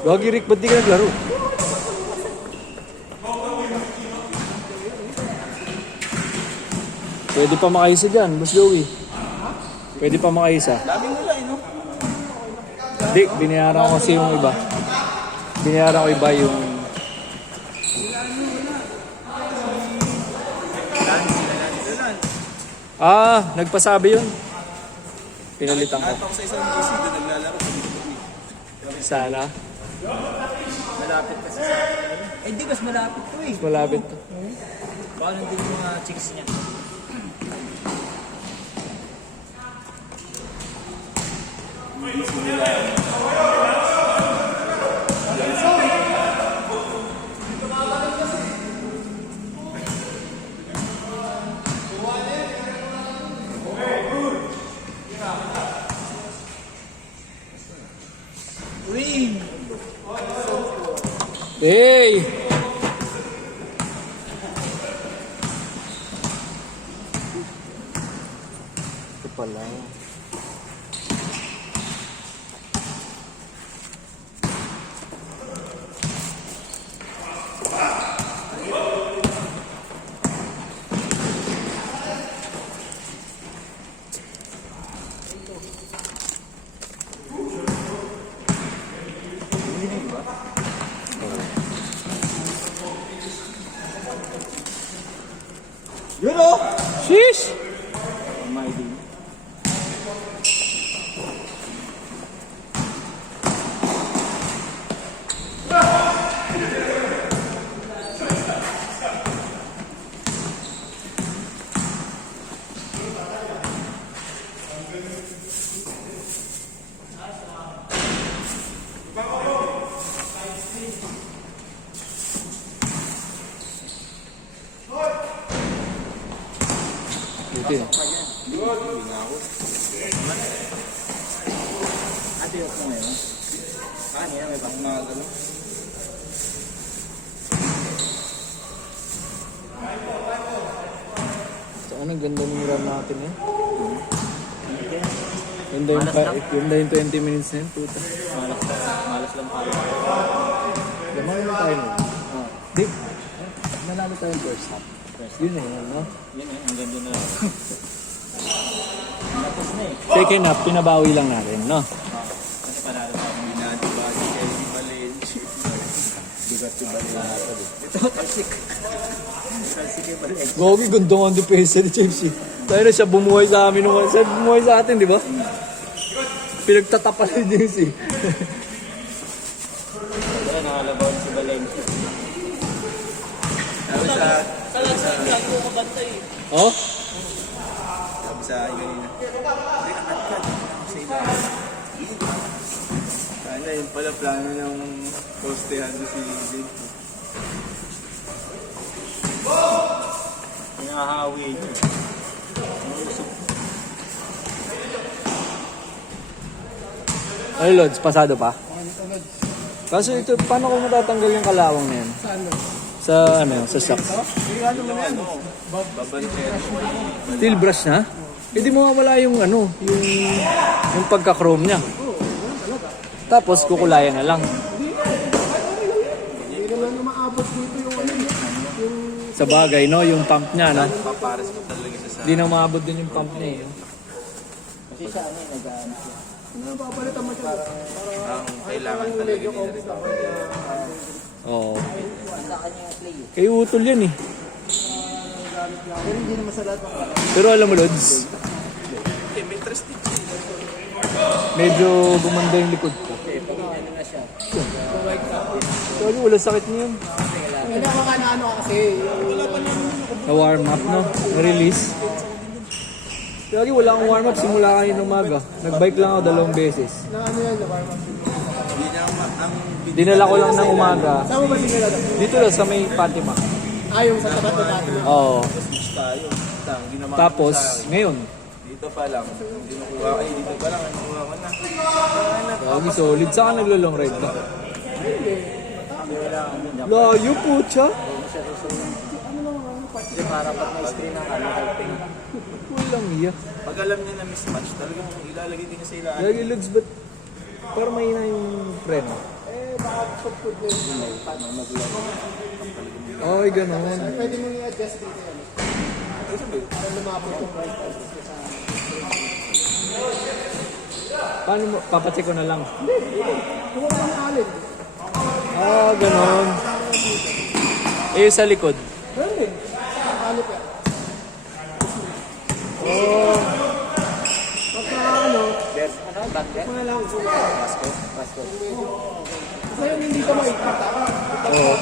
Gagi Rick, ba't di ka naglaro? Pwede pa makaisa dyan, Boss Joey. Pwede pa makaisa. Daming nila eh, no? Di, binayaran ko kasi yung iba. Binayaran ko iba yung... Ah, nagpasabi yun. Pinalitan ko. Nakita ko sa isang GC doon naglalaro sa dito. Sana. Malapit kasi sa akin. Eh, di mas malapit to eh. Malapit to. Baka nandun yung mga chicks niya. Win! Hey! Ito pala. Yun o! Sheesh! May din. Ito yun. Ate, yung po ngayon. Kanina may bang mga gano'n. So, anong ganda ng run natin eh? Ganda yung 20 minutes na yun, puta. Malas lang pala. Lamang yung tayo nun. Di, nanalo tayo yung first half. Yun eh, no? Yan eh, ang ganda na lang. Tapos na eh. Second half, pinabawi lang natin, no? Kasi panalo pa akong binadibagi kay Valencia. Bigat yung Valencia. Ito, talsik. Talsik yung Valencia. Gogi, gandong ang depensa ni Chelsea. Tayo na siya bumuhay sa amin nung siya bumuhay sa atin, di ba? Pinagtatapan na din si. Wala, nakalabaw si Valencia. Sabi sa gago ka bantay. Oh? Sabi sa akin kanina. Hindi ka cut. Sa iba. Sana yun pala plano ng postehan si David. Pinahawi niyo. Ay, Lods, pasado pa? Kaso ito, paano ko matatanggal yung kalawang na yan? Sa ano, sa socks. Steel brush na? Hindi mo mawala yung ano, yung pagka-chrome niya. Tapos kukulayan na lang. Sa bagay, no, yung pump niya, no. Papares mo talaga siya sa... Hindi na maabot din yung pump niya, eh. Kasi siya ano yung nag-ano siya. Ang kailangan talaga nila rin. Oo. Sa kanya yung play. Kay utol yan, eh. Pero hindi naman sa lahat ng Pero alam mo, Lods, may interesting. medyo gumanda yung likod ko. Ano na siya. Sorry, wala sakit niya yun. Hindi ako ano kasi. Na warm up, no? Na-release. Lagi wala akong warm up simula kayo ng umaga. Nag-bike lang ako 2 beses. Na ano yan, na warm up. Hindi niya ang... Dinala ko lang ng umaga. Saan mo ba sinila? Dito lang sa may Fatima. Ah, yung sa tapat na natin. Oo. tayo. Ginawa Tapos, ko sa akin. ngayon. Dito pa lang. Hindi nakuha. Ay, dito pa lang. Nakuha ko na. Lagi solid. Saan ka naglo-long ride ka? Layo po siya. Kasi para pag may screen ng ano, helping. Walang iya. Pag alam niya na mismatch, talagang ilalagay din niya sa ilaan. Lagi lugs, but parang mahina yung preno. baka soft food na yun. Ay, ganon. Pwede mo i-adjust dito yan. Para lumapot yung price tag sa... Paano mo? Papacheck ko na lang. Kung wala ng alin. Ah, ganon. Eh, sa likod. Ganun din. Alip yan. Oh, Pagka ano, Bagay? kung lang kung Pasko. kasi yung hindi ka makikita. oo.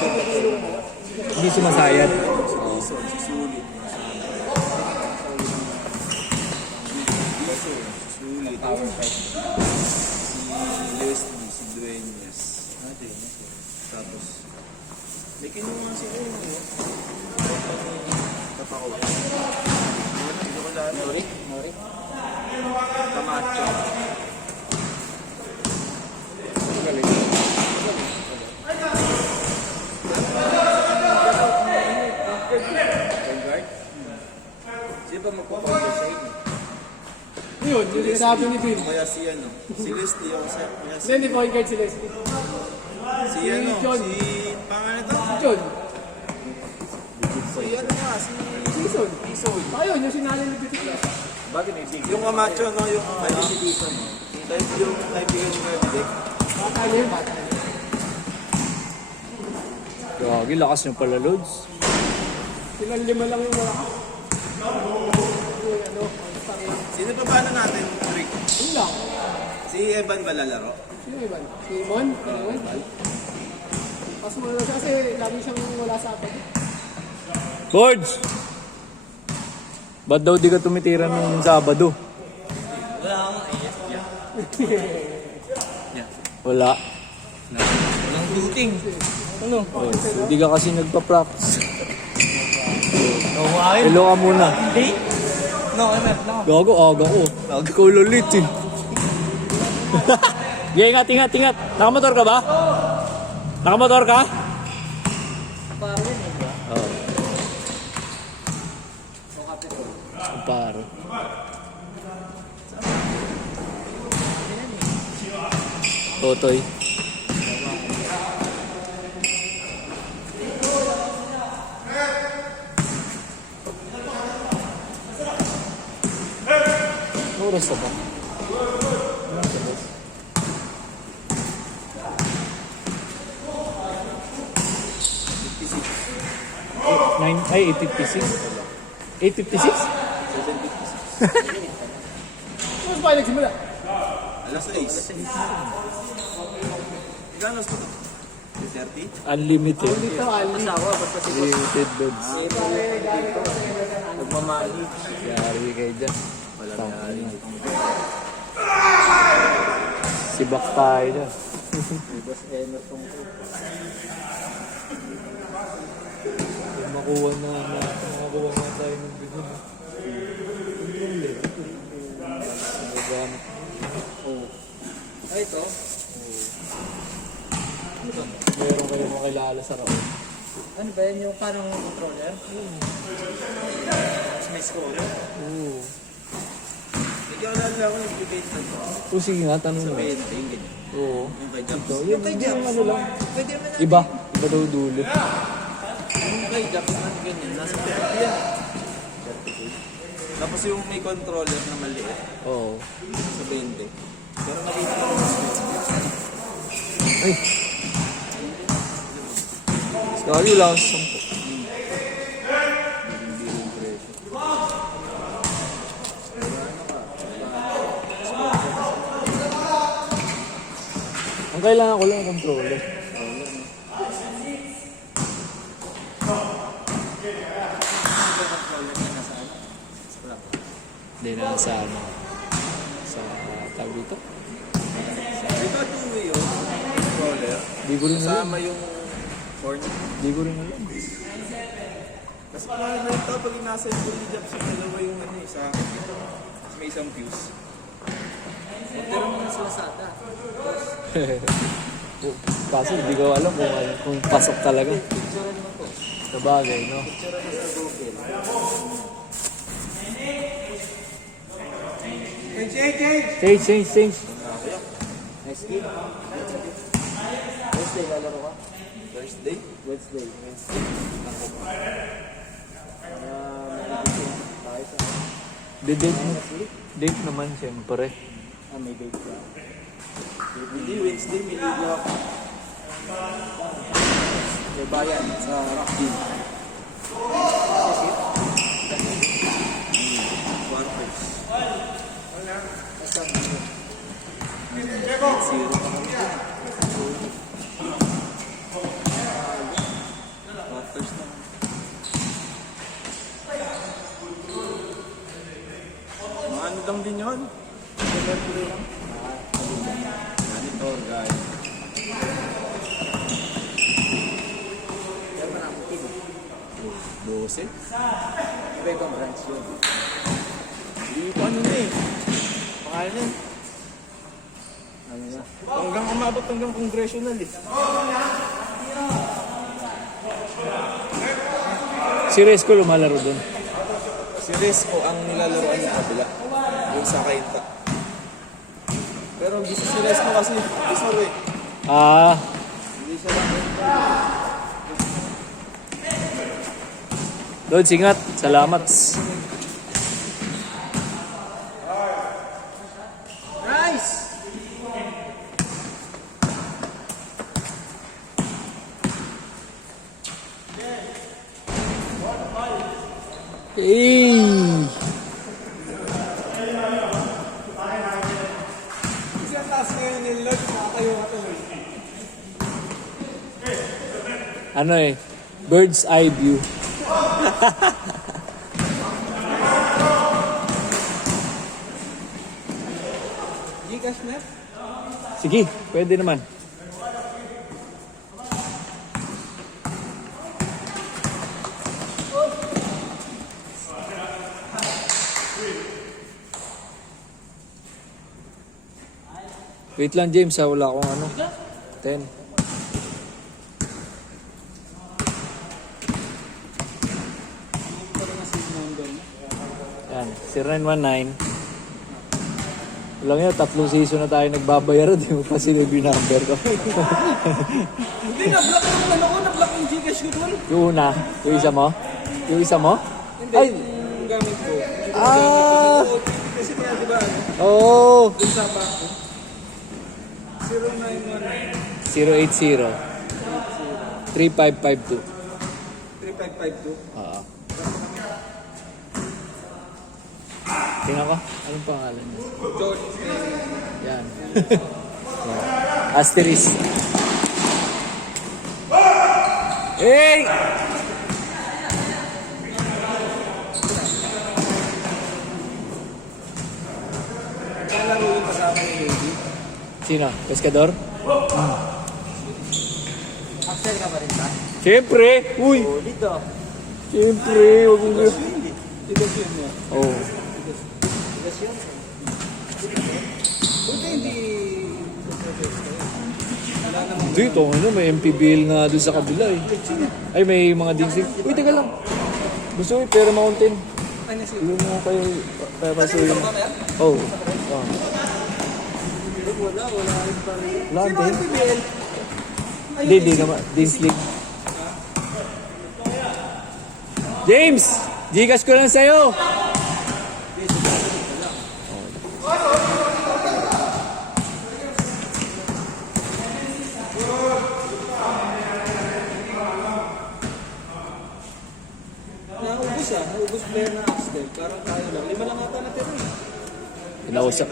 Hindi sumasayad. Susulit. Susulit. Si Leslie, si Dueñas. Tapos, may kinuha si Uno. Tapako. Dito ko lahat. Nori? Camacho. Vanguard? Sino ba magpapalit sa inyo? Yun, yung sinasabi ni Bill. Kaya si ano, si Leslie ako sa, kaya si, Hindi, point guard si Leslie. si ano, John. si, pangalan to? John, Si ano nga, si, Jason. Jason. Ayun, yung sinali ni Bill. Bakit may big? Yung Camacho, no, yung ano, si Jason, no? Yung kaibigan ni Merdick. Bata niya yun, bata niya. Gagi, lakas nyo pala, Lods. Silang lima lang yung wala. Yung ano, all-star lang. Sino pa paano natin, Rick? Yun lang. Si Evan ba lalaro? Sino yung iba? Si Mon? Pas mo na siya kasi lagi siyang wala sa atin. Gorge! Ba't daw di ka tumitira nung Sabado? Wala akong AF Wala. Walang shooting. Ano? Oh, so, di ka kasi nagpa-practice. Nahuhain? Hello ka muna. Hindi. No, no. Gago, aga ko. Ikaw lulit eh. Sige, ingat. Nakamotor ka ba? Nakamotor ka? Oo. Paro. Totoy. Oras na ba? Nine, ay, 8:56? 8:56? Mas ba nagsimula? Alas 6. Ilan oras ko to? 3:30? Unlimited. Dito, Ali. Unlimited beds. Nagmamali. Yari kayo dyan. Wala nangyari. Sibak tayo dyan. Makuha na tayo ng bigod. Ay, ito. Meron kayo makilala sa raon. Ano ba yan yung parang controller? Tapos may score. Oo. Ikaw lalo ako nag-debate na to. O sige nga, tanong Sa mo. 20, yung ganyan. Oo. Yung kay Jobs. Yun, yung ano lang. Pwede naman na. Iba daw dulo. Yung kay Jobs na ganyan. Nasa 30 yan. Tapos yung may controller na maliit. Oo. Sa 20. Pero nakita ko mas Ay! Sorry lang, 10. Ang kailangan ko lang controller. Hindi na sa ano. Sa tawag dito. Ito two-way yun. Controller. Di ko rin alam. Kasama yung horn. Di ko rin alam. Kasi parang na ito pag nasa yung ni Jobs yung dalawa yung ano eh, sa akin. Tapos may isang fuse. Pero mga sa Lazada. Kaso hindi ko alam kung pasok talaga. Picture naman po. Sabagay, no? Picture naman sa Google. Change. Nice game. Wednesday? Wednesday. Tayo sa... Date naman siyempre. may date ka. Hindi, Wednesday may liga ako. May bayan sa Rockville. One first. Zero pa kami. One first na. Mga ano lang din yun. Monitor, guys. Pero maraming team. 12? Iba-ibang branch yun. Hindi ko ano na eh. Pangalan yun. Ano na? Hanggang umabot hanggang congressional eh. Si Resco lumalaro doon. Si Resco ang nilalaroan niya kabila. Yung sa Kainta. Pero hindi si Resco kasi isar eh. Ah, Hindi siya lang. Lord, ingat. Salamat. Nice! Hey! Kasi ang taas ngayon ni Lord, nakakayo ka tuloy. Ano eh, bird's eye view. Gcash na? Sige, pwede naman. Wait lang James ha, wala akong ano. 10. Yan, 0919. Walang yan, 3 season na tayo nagbabayaran. Di mo pa sinunod yung number ko. Hindi, na-block yung ano ko, na-block yung Gcash ko doon. Yung una, yung isa mo? Yung isa mo? Hindi, Ay! yung gamit ko. Ah! Kasi kaya di ba, Oo! dun sa back ko. 0919 080 3552. 3552. Oo. Tingnan ko, anong pangalan niya? George. Yan. Asterisk. Hey! Ang laro yung kasama ni Lady. Sino? Pescador? Axel ka ba rin ba? Siyempre! Uy! Oo, dito. Siyempre! Huwag mong... Tigas yun mo. Oh. Tigas yun. Buti hindi... Wala namang... Dito, ano, may MPBL nga doon sa kabila eh. Ay, may mga dingsing. Uy, teka lang. Gusto ko pero mountain. Ano siya? Yung mo kayo papasuyin. Oh. Oh. Wala rin pa rin. Wala Sino din. ang PBL? Hindi, di naman. Dean's League. James! Gcash ko lang sa'yo! Naubos naubos player na Axel. Parang tayo lang. 5 lang ata natira eh. Pinausap.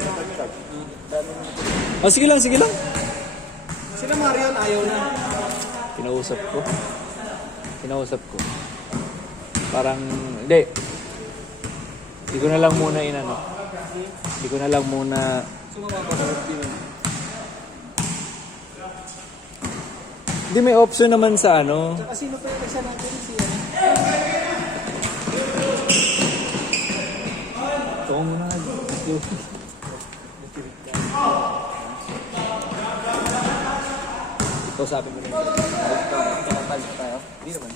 Oh, sige lang, sige lang. Sila Marion ayaw na. Kinausap ko. Kinausap ko. Parang, hindi. Hindi ko na lang muna inano. Hindi ko na lang muna... Sumama pa sa yun. Hindi, may option naman sa ano. Tsaka sino pa yung isa natin si ano? Ito ko muna. Ito sabi ko rin. Kapal tayo. Hindi naman.